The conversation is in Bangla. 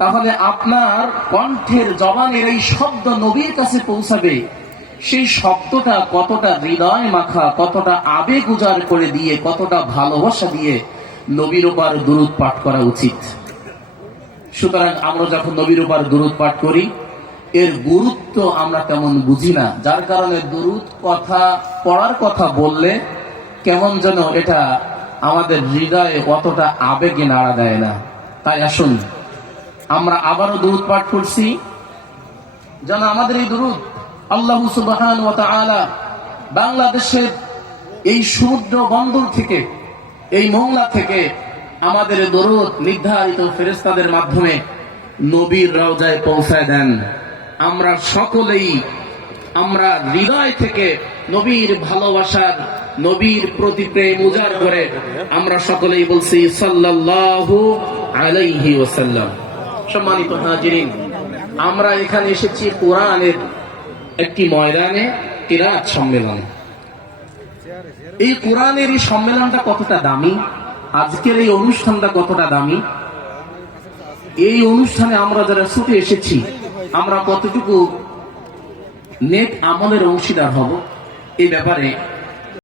তাহলে আপনার কণ্ঠের জবানের এই শব্দ নবীর কাছে পৌঁছাবে, সেই শব্দটা কতটা হৃদয় মাখা, কতটা আবেগ উজাড় করে দিয়ে, কতটা ভালোবাসা দিয়ে নবীর উপর দুরূদ পাঠ করা উচিত। সুতরাং আমরা যখন নবীর উপর দুরূদ পাঠ করি, এর গুরুত্ব আমরা তেমন বুঝি না, যার কারণে দুরূদ কথা পড়ার কথা বললে কেমন যেন এটা আমাদের হৃদয়ে অতটা আবেগে নাড়া দেয় না। তাই আসুন আমরা আবারও দুরূদ পাঠ করছি, যেন আমাদের এই দুরূদ আল্লাহ সুবহানাহু ওয়া তাআলা বাংলাদেশের এই সমুদ্র বন্দর থেকে, এই মংলা থেকে আমাদের দরুদ নির্ধারিত ফেরেশতাদের মাধ্যমে নবীর রওজায় পৌঁছায় দেন। আমরা সকলেই আমরা হৃদয় থেকে নবীর ভালোবাসার, নবীর প্রতি প্রেম উজাড় করে আমরা সকলেই বলছি সাল্লাল্লাহু আলাইহি ওয়াসাল্লাম। সম্মানিত হাজিরিন, আমরা এখানে এসেছি কোরআনের একটি ময়দানে, কিরাত সম্মেলনে। এই কোরআনের এই সম্মেলনটা কতটা দামি, আজকের এই অনুষ্ঠানটা কতটা দামি, এই অনুষ্ঠানে আমরা যারা ছুটে এসেছি আমরা কতটুকু নেক আমলের অংশীদার হব, এই ব্যাপারে